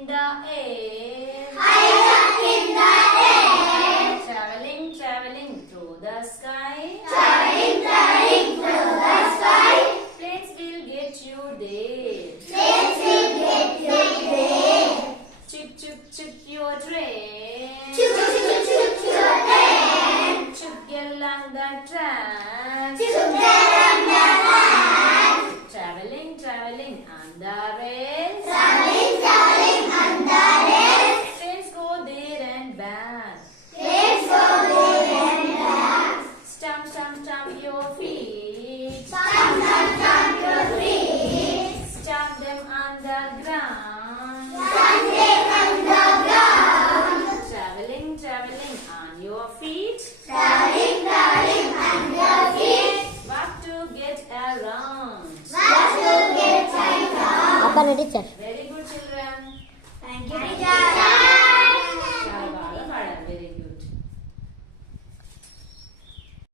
in the air. High up in the air. Traveling, traveling through the sky. Traveling, traveling through the sky. Planes will get you there. Planes will get you there. Chip, chip, chip your train. Choo choo choo choo your train. Chip along the track. Choo along the track. Traveling, traveling on the rails. Traveling, traveling on the rails. Trains go there and back. Trains go there and back. Stamp, stamp, stamp your feet. Stamp, stamp, stamp your feet. Stamp them on the ground. Stamp them on the ground. Traveling, traveling on your feet. Traveling, traveling on your feet. What to get around. What to get around. Appa ready, sir. Very good, children. Thank you, teacher.